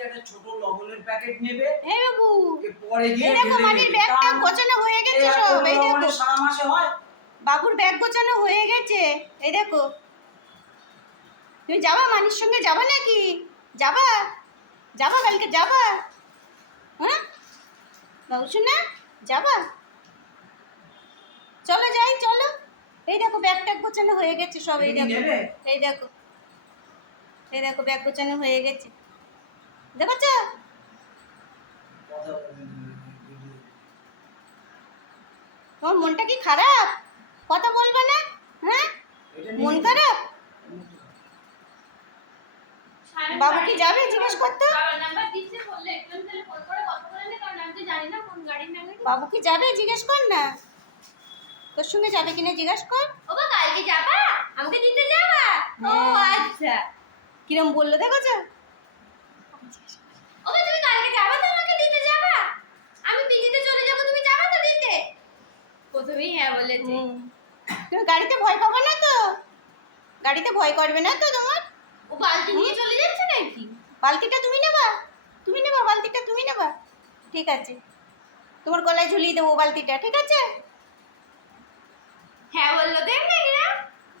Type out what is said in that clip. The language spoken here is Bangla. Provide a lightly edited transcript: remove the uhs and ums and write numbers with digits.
থেকে একটা ছোট লবণের প্যাকেট নেবে। এই বাবু পরে গিয়ে এই দেখো মাটির ব্যাগটা গোছানো হয়ে গেছে সব। এই দেখো সারা মাসে হয়। বাবুর ব্যাগ গোছানো হয়ে গেছে। এই দেখো তুমি যাবা মানির সঙ্গে যাবা নাকি? যাবা যাবা কালকে যাবা? হ্যাঁ বাবু শোনা যাবা? চলো যাই চলো। এই দেখো ব্যাগটা গোছানো হয়ে গেছে সব। এই দেখো এই দেখো এই দেখো ব্যাগ গোছানো হয়ে গেছে। দেখেছ? তোমার মনটা কি খারাপ? কথা বলবে না? হ্যাঁ মন খারাপ? বাবু কি যাবে জিজ্ঞেস করতে? বাবু কি যাবে জিজ্ঞেস কর না। তোর সঙ্গে যাবে কিনা জিজ্ঞেস কর। ও বা কালকে যাবা? আমাকে দিতে যাবা? ও আচ্ছা। কিরম বললো দেখেছো? ও বা তুমি কালকে যাবা তো আমাকে দিতে যাবা? আমি পিজিতে চলে যাব, তুমি যাবা তো দিতে? প্রথমেই হ্যাঁ বলেছে। তুমি গাড়িতে ভয় পাবে না তো? গাড়িতে ভয় করবে না তো তোমার? ও বালতি নিয়ে চলে যাচ্ছে নাকি? বালতিটা তুমি নেবা? তুমি নেবা বালতিটা? তুমি নেবা? ঠিক আছে তোমার গলায় ঝুলিয়ে দেবো বালতিটা। ঠিক আছে হ্যাঁ বললো দেখ না